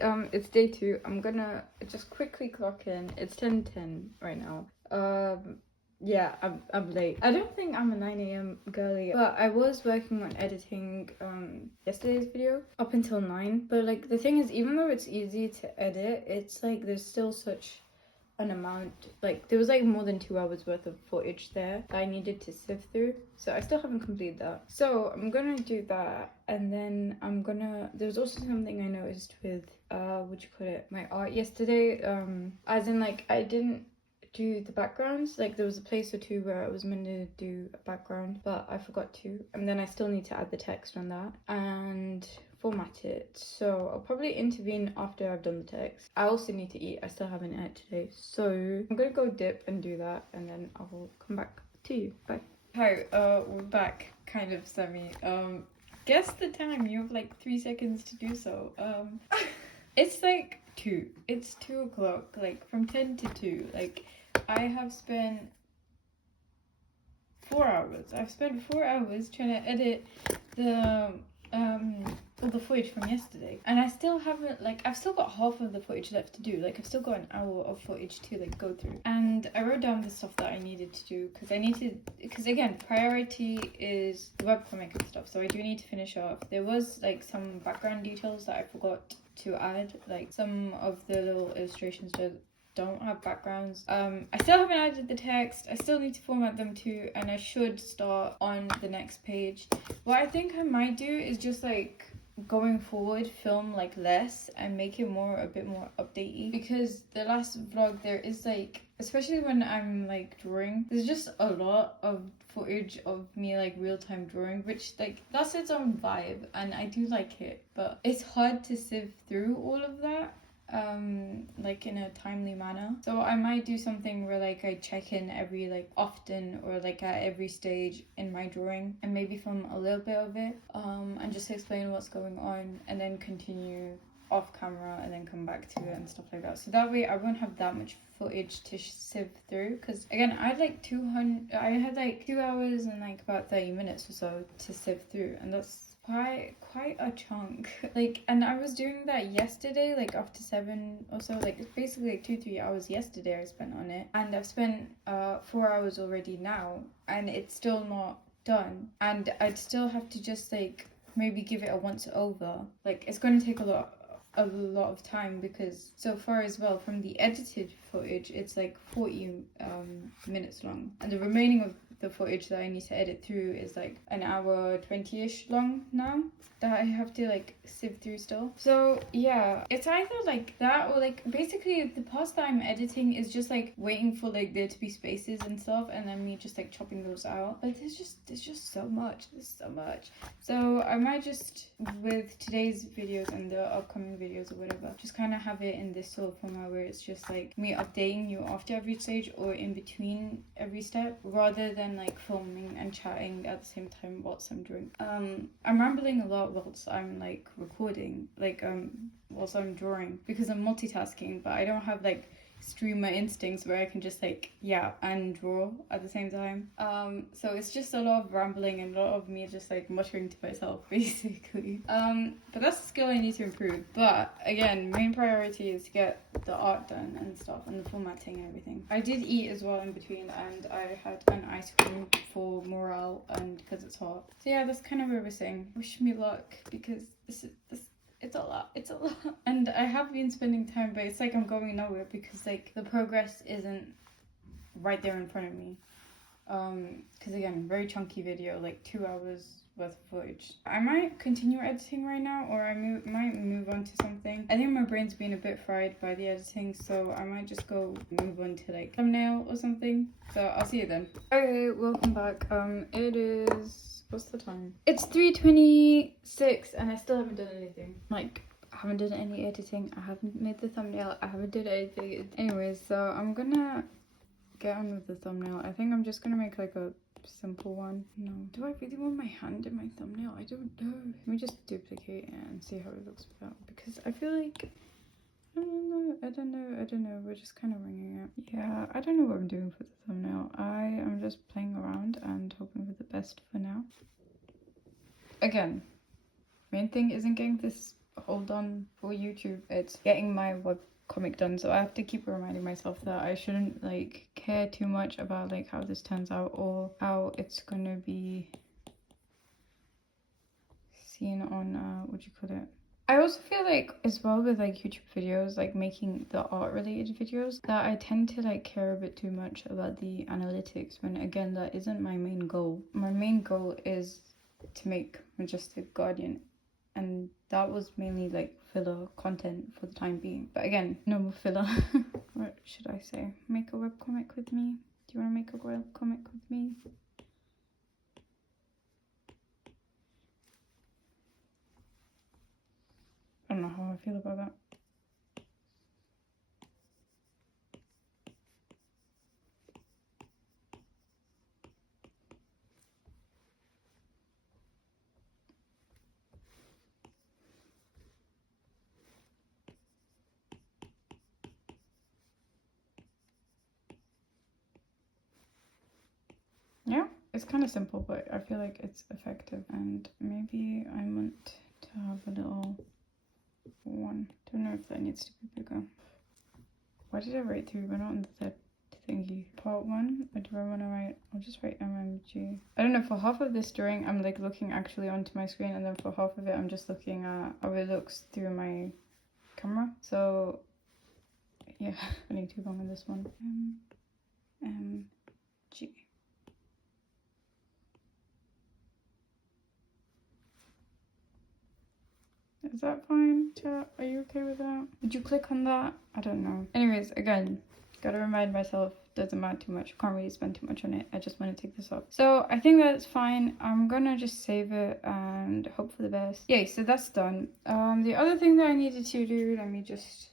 Hi, it's day 2. I'm gonna just quickly clock in. It's 10:10 right now. Yeah, I'm late. I don't think I'm a 9 a.m. girly, but I was working on editing yesterday's video up until 9. But like the thing is, even though it's easy to edit, it's like there's still such an amount, like there was like more than 2 hours worth of footage there that I needed to sift through, so I still haven't completed that. So I'm gonna do that, and then there's also something I noticed with what you call it, my art yesterday, as in like I didn't do the backgrounds. Like there was a place or two where I was meant to do a background but I forgot to, and then I still need to add the text on that and format it. So I'll probably intervene after I've done the text. I also need to eat. I still haven't eaten today, so I'm gonna go dip and do that, and then I will come back to you. Bye. Hi, we're back, kind of semi. Guess the time. You have like 3 seconds to do so. It's like 2. It's 2 o'clock, like from 10 to 2. Like I have spent 4 hours. I've spent 4 hours trying to edit all the footage from yesterday, and I still haven't, like, I've still got half of the footage left to do. Like I've still got an hour of footage to like go through, and I wrote down the stuff that I needed to do because again, priority is the webcomic and stuff, so I do need to finish off. There was like some background details that I forgot to add, like some of the little illustrations that don't have backgrounds. I still haven't added the text. I still need to format them too, and I should start on the next page. What I think I might do is just like going forward film like less and make it a bit more updatey, because the last vlog there is like, especially when I'm like drawing, there's just a lot of footage of me like real-time drawing, which like that's its own vibe and I do like it, but it's hard to sift through all of that like in a timely manner. So I might do something where like I check in every like often, or like at every stage in my drawing, and maybe film a little bit of it and just explain what's going on, and then continue off camera and then come back to it and stuff like that. So that way I won't have that much footage to sift through, because again I had like 2 hours and like about 30 minutes or so to sift through, and that's quite a chunk. Like, and I was doing that yesterday, like after 7 or so, like it's basically like 2-3 hours yesterday I spent on it, and I've spent 4 hours already now, and it's still not done, and I'd still have to just like maybe give it a once over. Like it's going to take a lot of time, because so far as well from the edited footage it's like 40 minutes long, and the remaining of the footage that I need to edit through is like an hour 20ish long now, that I have to like sift through still. So yeah, it's either like that, or like basically the parts that I'm editing is just like waiting for like there to be spaces and stuff, and then me just like chopping those out. But there's just so much. So I might just, with today's videos and the upcoming videos or whatever, just kind of have it in this sort of format where it's just like me updating you after every stage or in between every step, rather than like filming and chatting at the same time whilst I'm drawing. I'm rambling a lot whilst I'm like recording, like whilst I'm drawing, because I'm multitasking, but I don't have like streamer instincts where I can just like and draw at the same time. So it's just a lot of rambling and a lot of me just like muttering to myself basically. But that's a skill I need to improve. But again, main priority is to get the art done and stuff, and the formatting and everything. I did eat as well in between, and I had an ice cream for morale and because it's hot. So yeah, that's kind of where we're saying. Wish me luck, because it's a lot. And I have been spending time, but it's like I'm going nowhere, because like the progress isn't right there in front of me. Because again, very chunky video, like 2 hours worth of footage. I might continue editing right now, or I might move on to something. I think my brain's been a bit fried by the editing, so I might just move on to like thumbnail or something. So I'll see you then. Okay, welcome back. It is, what's the time? It's 3:26 and I still haven't done anything. Like, I haven't done any editing, I haven't made the thumbnail, I haven't done anything. Anyways, so I'm gonna get on with the thumbnail. I think I'm just gonna make like a simple one. No, do I really want my hand in my thumbnail? I don't know. Let me just duplicate it and see how it looks without, because I feel like I don't know, we're just kind of winging it. Yeah, I don't know what I'm doing for the thumbnail. I am just playing around and hoping for the best for now. Again, main thing isn't getting this hold on for YouTube. It's getting my webcomic done, so I have to keep reminding myself that I shouldn't like care too much about like how this turns out or how it's gonna be seen on what do you call it. I also feel like as well with like YouTube videos, like making the art related videos, that I tend to like care a bit too much about the analytics when again that isn't my main goal. My main goal is to make Majestic Guardian, and that was mainly like filler content for the time being. But again, no more filler. What should I say? Make a webcomic with me? Do you want to make a webcomic with me? I don't know how I feel about that. Yeah, it's kind of simple, but I feel like it's effective, and maybe I want to have a little one. Don't know if that needs to be bigger. Why did I write 3? We're not on the third thingy. Part 1, or do I want to write? I'll just write MMG. I don't know, for half of this drawing, I'm like looking actually onto my screen, and then for half of it, I'm just looking at how it looks through my camera. So yeah, I need too long on this one. MMG. Is that fine, chat? Are you okay with that? Did you click on that? I don't know. Anyways, again, gotta remind myself, doesn't matter too much. Can't really spend too much on it. I just want to take this off. So I think that's fine. I'm gonna just save it and hope for the best. Yay, so that's done. The other thing that I needed to do, let me just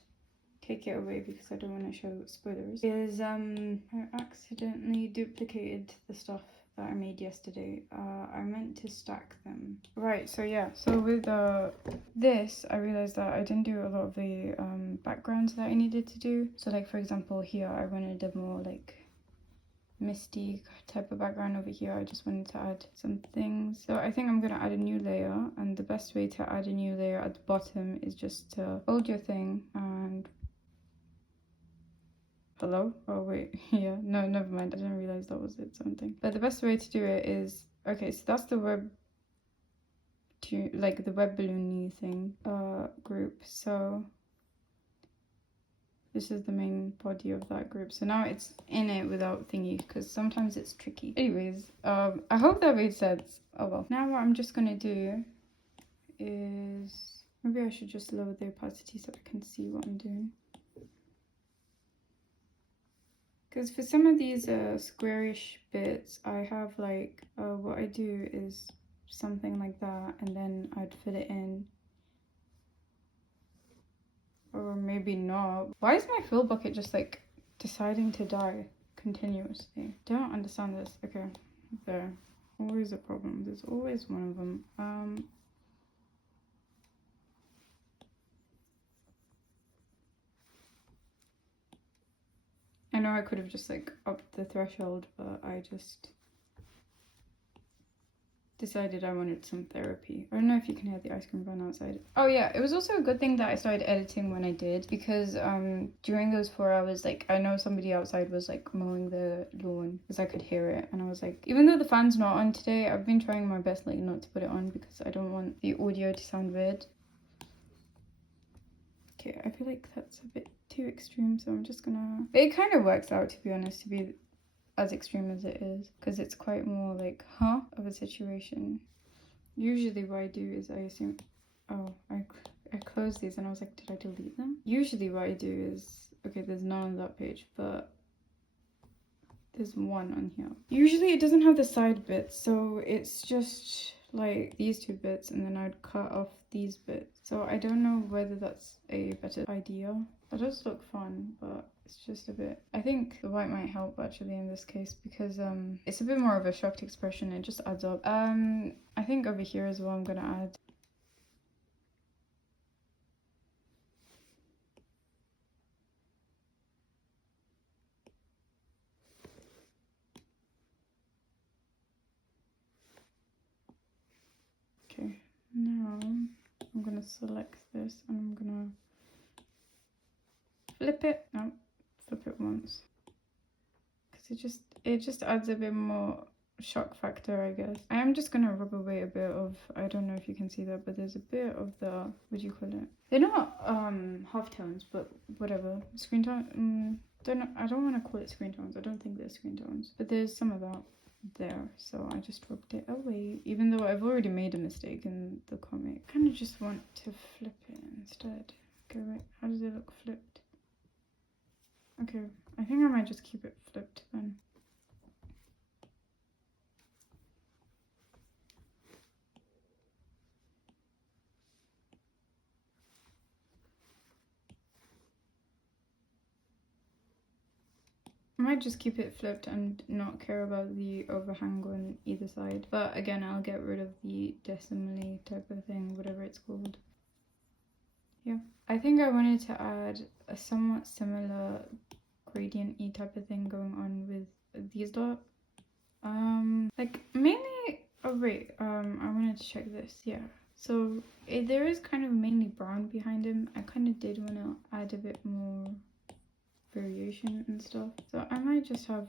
take it away because I don't want to show spoilers, is I accidentally duplicated the stuff that I made yesterday. I meant to stack them. Right, so yeah, so with this, I realized that I didn't do a lot of the backgrounds that I needed to do. So like, for example, here I wanted a more like misty type of background. Over here I just wanted to add some things. So I think I'm going to add a new layer, and the best way to add a new layer at the bottom is just to hold your thing and hello? Oh wait, yeah, no, never mind. I didn't realize that was it, something. But the best way to do it is, okay, so that's the like the web balloon thing group. So this is the main body of that group. So now it's in it without thingy, because sometimes it's tricky. Anyways, I hope that made sense. Oh well. Now what I'm just gonna do is, maybe I should just lower the opacity so I can see what I'm doing. Because for some of these squarish bits, I have like, what I do is something like that, and then I'd fill it in. Or maybe not. Why is my fill bucket just like deciding to die continuously? Don't understand this. Okay, there. Always a problem. There's always one of them. I know I could have just like upped the threshold, but I just decided I wanted some therapy. I don't know if you can hear the ice cream van outside. Oh yeah, it was also a good thing that I started editing when I did, because during those 4 hours, like I know somebody outside was like mowing the lawn because I could hear it, and I was like, even though the fan's not on today, I've been trying my best like not to put it on because I don't want the audio to sound weird. Okay, I feel like that's a bit too extreme, so I'm just gonna, it kind of works out, to be honest, to be as extreme as it is, because it's quite more like of a situation. Usually what I do is I assume, oh, I closed these and I was like, did I delete them? Usually what I do is, okay, there's none on that page, but there's one on here. Usually it doesn't have the side bits, so it's just like these 2 bits, and then I'd cut off these bits. So I don't know whether that's a better idea. It does look fun, but it's just a bit, I think the white might help actually in this case, because it's a bit more of a shocked expression. It just adds up. I think over here as well I'm gonna add, okay, now I'm I'm gonna select this and I'm gonna flip it. No, flip it once. Because it just adds a bit more shock factor, I guess. I am just gonna rub away a bit of, I don't know if you can see that, but there's a bit of the, what do you call it? They're not half tones, but whatever. Screen tone, I don't want to call it screen tones. I don't think they're screen tones, but there's some of that there, so I just rubbed it away, even though I've already made a mistake in the comic. I kind of just want to flip it instead. Okay, wait, how does it look flipped? Okay, I think I might just keep it flipped then. I might just keep it flipped and not care about the overhang on either side. But again, I'll get rid of the decimally type of thing, whatever it's called. Yeah. I think I wanted to add a somewhat similar gradient-y type of thing going on with these lot. Like mainly, oh wait, I wanted to check this, yeah. So there is kind of mainly brown behind him. I kind of did want to add a bit more variation and stuff, so I might just have,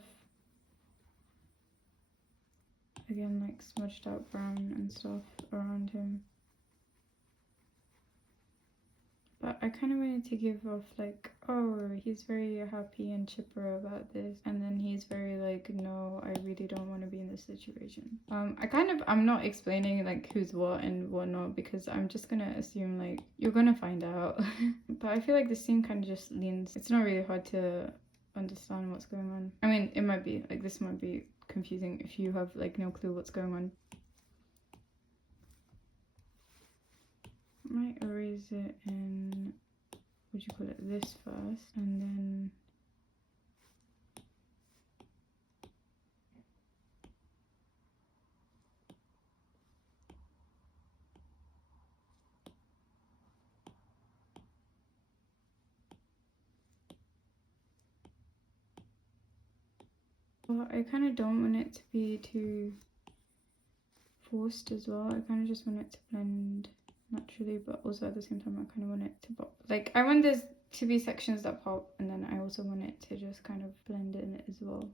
again, like smudged out brown and stuff around him. But I kind of wanted to give off like, oh, he's very happy and chipper about this, and then he's very like, no, I really don't want to be in this situation. I'm not explaining like who's what and whatnot, because I'm just gonna assume like you're gonna find out. But I feel like the scene kind of just leans, it's not really hard to understand what's going on. I mean, it might be like, this might be confusing if you have like no clue what's going on. Might erase it in, what do you call it, this first, and then well, I kind of don't want it to be too forced as well. I kind of just want it to blend naturally, but also at the same time I kind of want it to pop. Like, I want this to be sections that pop, and then I also want it to just kind of blend in as well.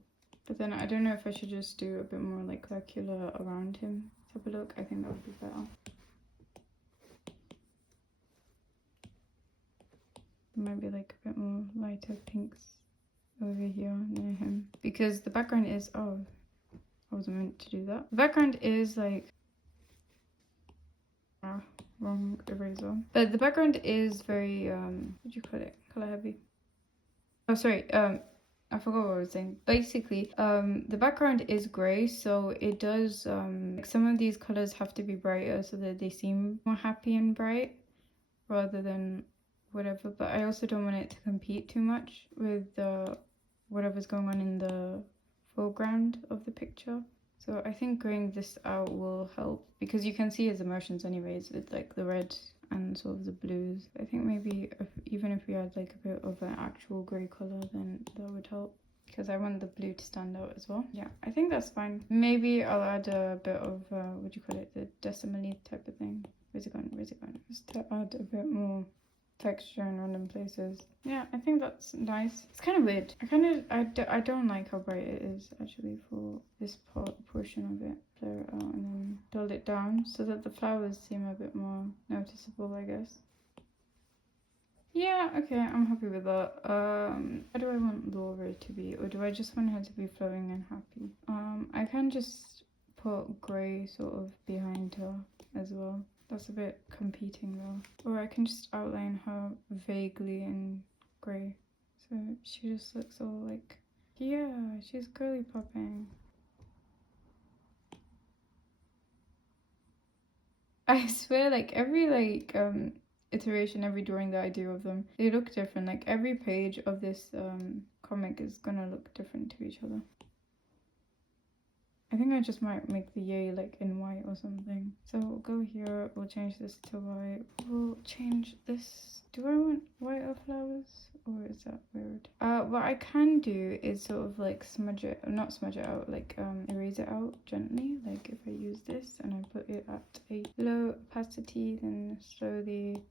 But then I don't know if I should just do a bit more like circular around him type of look. I think that would be better. Maybe like a bit more lighter pinks over here near him, because the background is, oh, I wasn't meant to do that. The background is like, wrong eraser. But the background is very, what do you call it? Color heavy. Oh, sorry. I forgot what I was saying. Basically, the background is grey, so it does, like some of these colors have to be brighter so that they seem more happy and bright rather than whatever. But I also don't want it to compete too much with whatever's going on in the foreground of the picture. So I think graying this out will help, because you can see his emotions anyways with like the red and sort of the blues. I think maybe even if we had like a bit of an actual grey colour, then that would help, because I want the blue to stand out as well. Yeah, I think that's fine. Maybe I'll add a bit of, what do you call it, the decimally type of thing. Where's it gone? Where's it gone? Just to add a bit more texture in random places. Yeah, I think that's nice. It's kind of weird. I don't like how bright it is actually for this portion of it. Blur it out and then dull it down so that the flowers seem a bit more noticeable, I guess. Yeah, okay, I'm happy with that. How do I want Laura to be, or do I just want her to be flowing and happy? I can just put grey sort of behind her as well. That's a bit competing though. Or I can just outline her vaguely in grey. So she just looks all like, yeah, she's girly popping. I swear, like every iteration, every drawing that I do of them, they look different. Like every page of this comic is gonna look different to each other. I think I just might make the yay like in white or something. So we'll go here, we'll change this to white. We'll change this. Do I want whiter flowers or is that weird? What I can do is sort of like smudge it, not smudge it out, like erase it out gently. Like if I use this and I put it at a low opacity, then slowly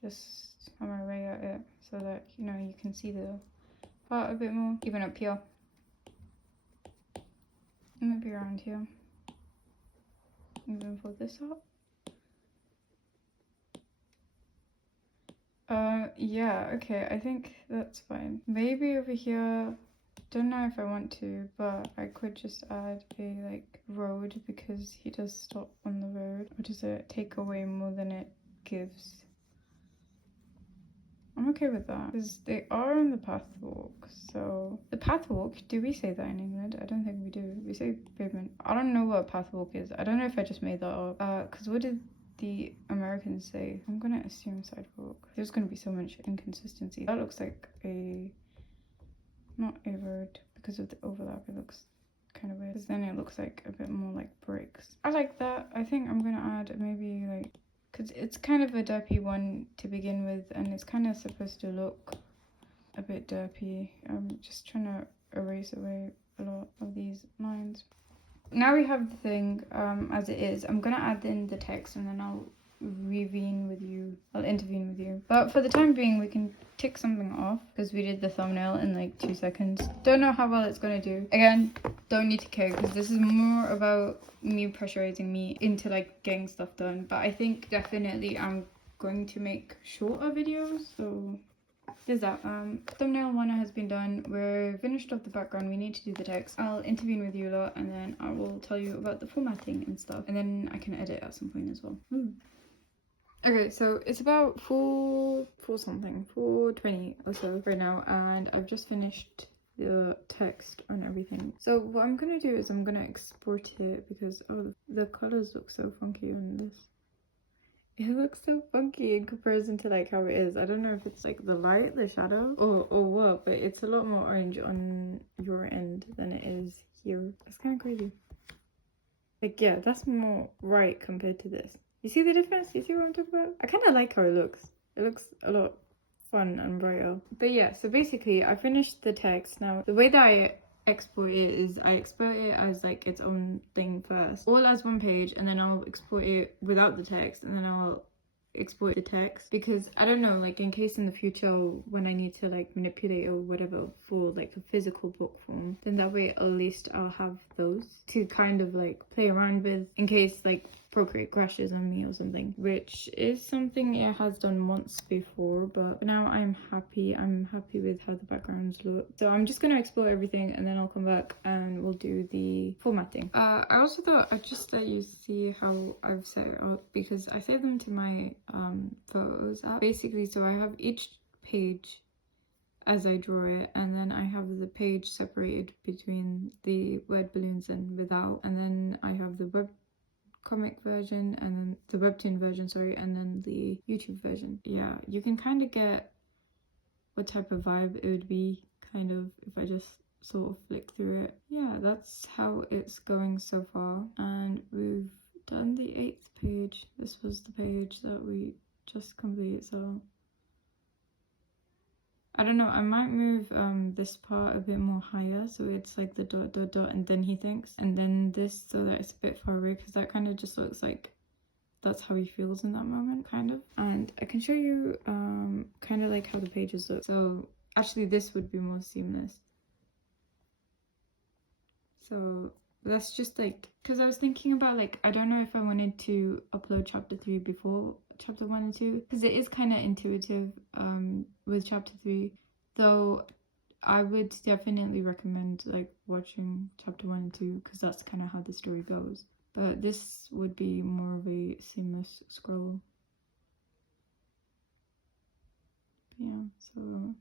just hammer away at it so that, you know, you can see the part a bit more, even up here. Maybe around here. Even pull this up. Yeah, okay, I think that's fine. Maybe over here, don't know if I want to, but I could just add a like road because he does stop on the road. Or does it take away more than it gives? I'm okay with that because they are on the pathwalk. So the pathwalk, do we say that in England? I don't think we do. We say pavement. I don't know what a pathwalk is. I don't know if I just made that up. Because what did the Americans say? I'm gonna assume sidewalk. There's gonna be so much inconsistency. That looks like a, not a road because of the overlap. It looks kind of weird. Because then it looks like a bit more like bricks. I like that. I think I'm gonna add maybe like, because it's kind of a derpy one to begin with, and it's kind of supposed to look a bit derpy. I'm just trying to erase away a lot of these lines. Now we have the thing as it is. I'm gonna add in the text and then I'll intervene with you. But for the time being, we can tick something off because we did the thumbnail in like 2 seconds. Don't know how well it's gonna do. Again, don't need to care because this is more about me pressurizing me into like getting stuff done. But I think definitely I'm going to make shorter videos. So there's that. Thumbnail 1 has been done. We're finished off the background. We need to do the text. I'll intervene with you a lot and then I will tell you about the formatting and stuff. And then I can edit at some point as well. Okay, so it's about 4:20 or so right now, and I've just finished the text and everything. So what I'm gonna do is I'm gonna export it because the colors look so funky on this. It looks so funky in comparison to like how it is. I don't know if it's like the light, the shadow, or what, but it's a lot more orange on your end than it is here. It's kind of crazy. Like, yeah, that's more right compared to this. You see the difference? You see what I'm talking about? I kind of like how it looks. It looks a lot fun and brighter. But yeah, so basically I finished the text. Now, the way that I export it is I export it as like its own thing first. All as one page, and then I'll export it without the text, and then I'll export the text because I don't know, like in case in the future when I need to like manipulate or whatever for like a physical book form, then that way at least I'll have those to kind of like play around with in case like Procreate crashes on me or something, which is something it has done once before, but now I'm happy with how the backgrounds look. So I'm just going to explore everything and then I'll come back and we'll do the formatting. I also thought I'd just let you see how I've set it up because I saved them to my photos app basically. So I have each page as I draw it, and then I have the page separated between the word balloons and without, and then I have the webcomic version and then the Webtoon version, sorry, and then the YouTube version. Yeah, you can kind of get what type of vibe it would be kind of if I just sort of flick through it. Yeah, that's how it's going so far, and we've done the 8th page. This was the page that we just completed, so I don't know, I might move this part a bit more higher so it's like the ... and then he thinks, and then this so that it's a bit far away because that kind of just looks like that's how he feels in that moment, kind of. And I can show you kind of like how the pages look. So actually this would be more seamless. So that's just like, because I was thinking about like, I don't know if I wanted to upload chapter 3 before chapter 1 and 2 because it is kind of intuitive with chapter 3, though I would definitely recommend like watching chapter 1 and 2 because that's kind of how the story goes, but this would be more of a seamless scroll. Yeah, so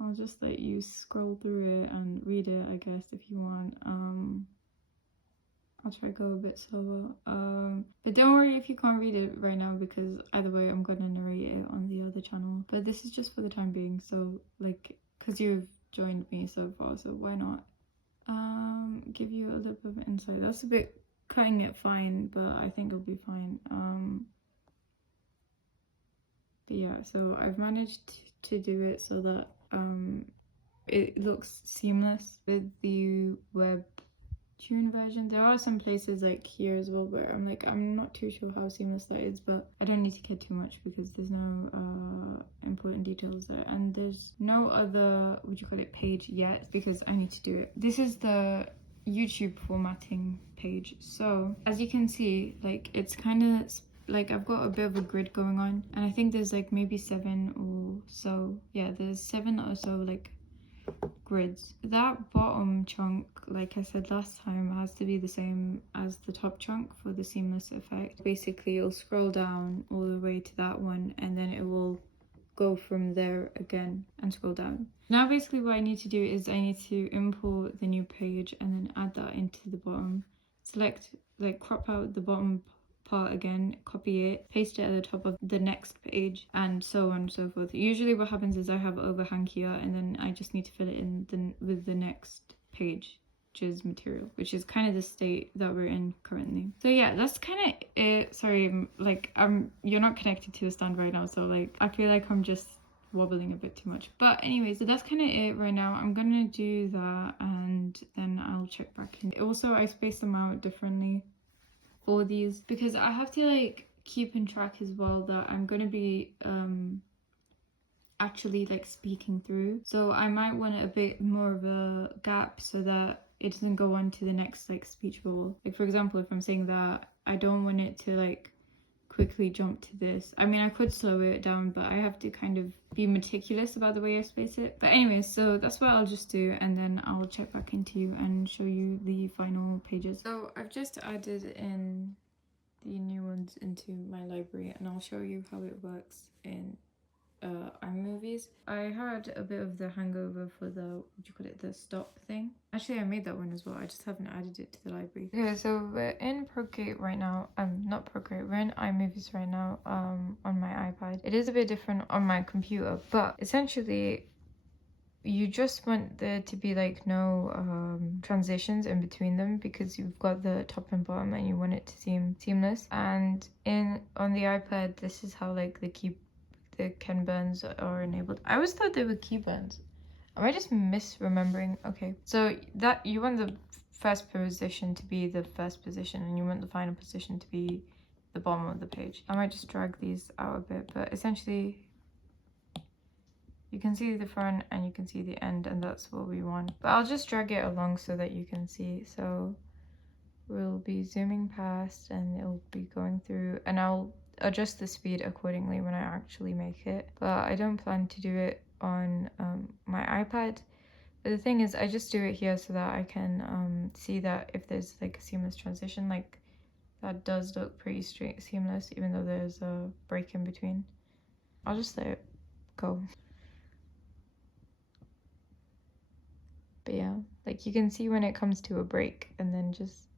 I'll just let you scroll through it and read it, I guess, if you want. I'll try to go a bit slower. But don't worry if you can't read it right now because either way I'm gonna narrate it on the other channel. But this is just for the time being, so like, because you've joined me so far, so why not give you a little bit of insight. That's a bit cutting it fine, but I think it'll be fine. But yeah, so I've managed to do it so that it looks seamless with the Webtoon version. There are some places like here as well where I'm not too sure how seamless that is, but I don't need to care too much because there's no important details there, and there's no other page yet because I need to do it. This is the YouTube formatting page. So as you can see, like it's kind of like I've got a bit of a grid going on, and I think there's like maybe 7 or so. Yeah, there's 7 or so like grids. That bottom chunk, like I said last time, has to be the same as the top chunk for the seamless effect. Basically, it'll scroll down all the way to that one, and then it will go from there again and scroll down. Now basically what I need to do is I need to import the new page and then add that into the bottom. Select, like crop out the bottom part again, copy it, paste it at the top of the next page, and so on and so forth. Usually what happens is I have overhang here, and then I just need to fill it in with the next page, which is material, which is kind of the state that we're in currently. So yeah, that's kind of it. Sorry, like you're not connected to the stand right now, so like I feel like I'm just wobbling a bit too much. But anyway, so that's kind of it right now. I'm gonna do that and then I'll check back in. Also, I space them out differently for these because I have to like keep in track as well that I'm gonna be actually like speaking through, so I might want a bit more of a gap so that it doesn't go on to the next like speech bubble. Like for example, if I'm saying that, I don't want it to like quickly jump to this. I mean, I could slow it down, but I have to kind of be meticulous about the way I space it. But anyway, so that's what I'll just do, and then I'll check back into you and show you the final pages. So I've just added in the new ones into my library, and I'll show you how it works in iMovies. I had a bit of the hangover for the the stop thing. Actually, I made that one as well. I just haven't added it to the library. Okay, so we're in Procreate right now. Not Procreate. We're in iMovies right now. On my iPad. It is a bit different on my computer, but essentially, you just want there to be like no transitions in between them because you've got the top and bottom, and you want it to seem seamless. And on the iPad, this is how like the Ken burns are enabled. I always thought they were key burns. Am I just misremembering? Okay, so that you want the first position to be the first position, and you want the final position to be the bottom of the page. I might just drag these out a bit, but essentially you can see the front and you can see the end, and that's what we want. But I'll just drag it along so that you can see. So we'll be zooming past and it'll be going through, and I'll adjust the speed accordingly when I actually make it, but I don't plan to do it on my iPad. But the thing is, I just do it here so that I can see that if there's like a seamless transition, like that does look pretty straight seamless even though there's a break in between. I'll just let it go. But yeah, like you can see when it comes to a break, and then just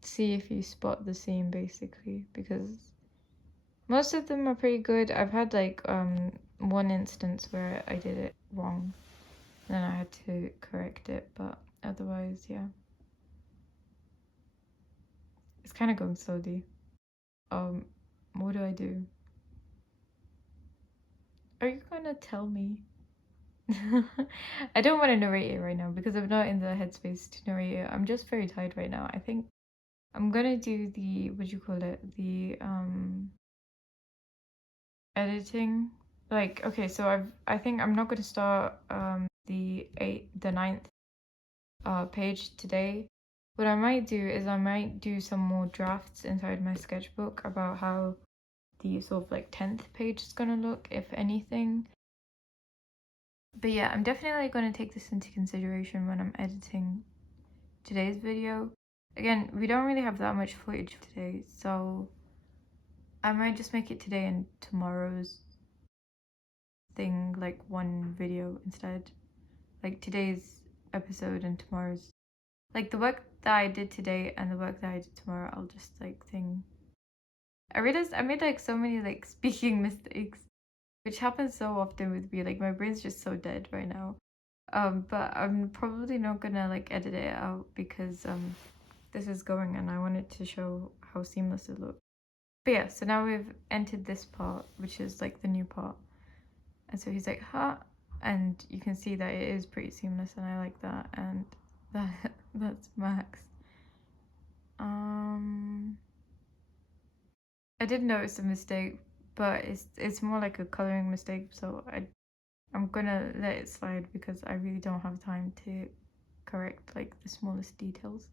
see if you spot the seam basically, because most of them are pretty good. I've had like one instance where I did it wrong and then I had to correct it, but otherwise yeah, it's kind of going slowly. What do I do? Are you gonna tell me? I don't want to narrate it right now because I'm not in the headspace to narrate it. I'm just very tired right now. I think I'm gonna do the the editing. Like, okay, so I think I'm not gonna start the ninth page today. What I might do is I might do some more drafts inside my sketchbook about how the sort of like 10th page is gonna look, if anything. But yeah, I'm definitely going to take this into consideration when I'm editing today's video. Again, we don't really have that much footage today, so I might just make it today and tomorrow's thing like one video instead. Like today's episode and tomorrow's. Like the work that I did today and the work that I did tomorrow, I'll just like thing. I realized I made like so many like speaking mistakes, which happens so often with me. Like my brain's just so dead right now. But I'm probably not gonna like edit it out because this is going and I wanted to show how seamless it looks. But yeah, so now we've entered this part, which is like the new part. And so he's like, huh? And you can see that it is pretty seamless and I like that. And that's Max. I did notice a mistake, but it's more like a coloring mistake, so I'm gonna let it slide because I really don't have time to correct like the smallest details.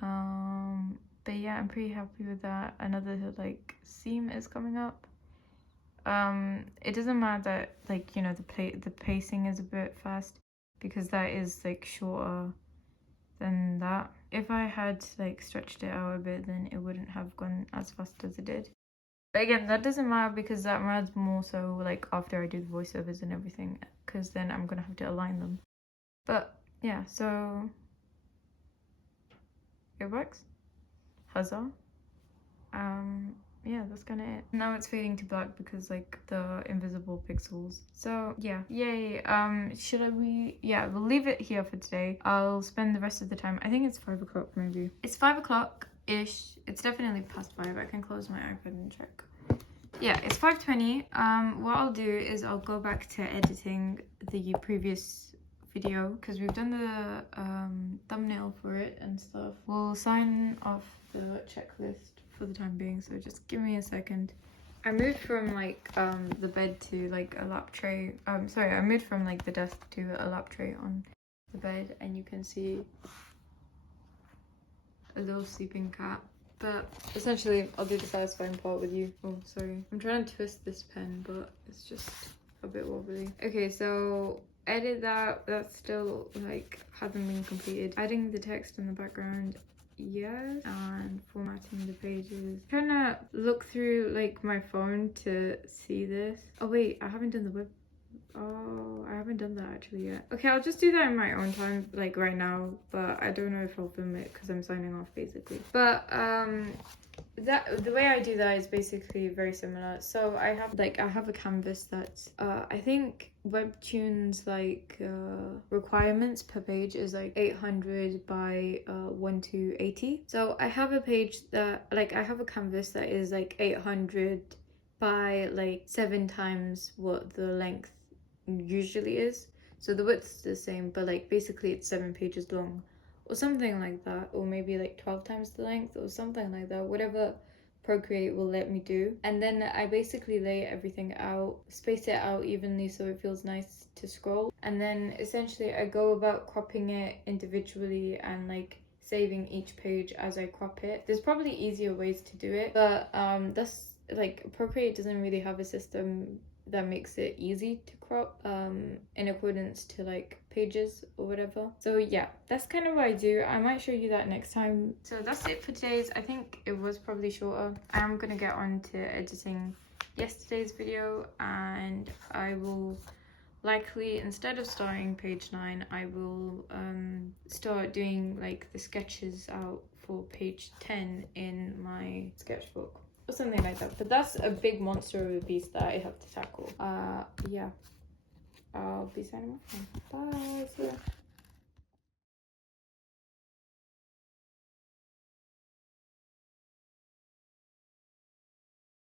But yeah, I'm pretty happy with that. Another like seam is coming up. It doesn't matter that like, you know, the pacing is a bit fast because that is like shorter than that. If I had like stretched it out a bit, then it wouldn't have gone as fast as it did. But again, that doesn't matter because that matters more so like after I do the voiceovers and everything, because then I'm gonna have to align them. But yeah, so it works. Huzzah. Yeah, that's kind of it. Now it's fading to black because like the invisible pixels. So yeah, yay. Yeah, we'll leave it here for today. I'll spend the rest of the time, I think it's 5 o'clock maybe. It's 5 o'clock ish. It's definitely past 5. I can close my iPad and check. Yeah, it's 5:20. What I'll do is I'll go back to editing the previous video because we've done the thumbnail for it and stuff. We'll sign off the checklist for the time being, so just give me a second. I moved from like the bed to like a lap tray. Sorry, I moved from like the desk to a lap tray on the bed, and you can see a little sleeping cat. But essentially, I'll do the satisfying part with you. Oh, sorry. I'm trying to twist this pen, but it's just a bit wobbly. Okay, so edit that. That's still like hasn't been completed. Adding the text in the background. Yes, and formatting the pages. Trying to look through like my phone to see this. Oh wait, I haven't done the web. Oh, I haven't done that actually yet. Okay, I'll just do that in my own time, like right now, but I don't know if I'll film it because I'm signing off basically. But the way I do that is basically very similar. So I have a canvas that's I think Webtoon's like requirements per page is like 800 by 1280. So I have a page that like I have a canvas that is like 800 by like 7 times what the length usually is. So the width's the same, but like basically it's 7 pages long or something like that, or maybe like 12 times the length or something like that, whatever Procreate will let me do. And then I basically lay everything out, space it out evenly so it feels nice to scroll, and then essentially I go about cropping it individually and like saving each page as I crop it. There's probably easier ways to do it, but that's like Procreate doesn't really have a system that makes it easy to crop in accordance to like pages or whatever. So yeah, that's kind of what I do. I might show you that next time. So that's it for today's. I think it was probably shorter. I'm gonna get on to editing yesterday's video, and I will likely, instead of starting page 9, I will start doing like the sketches out for page 10 in my sketchbook or something like that. But that's a big monster of a beast that I have to tackle. Yeah, I'll be signing off. Bye.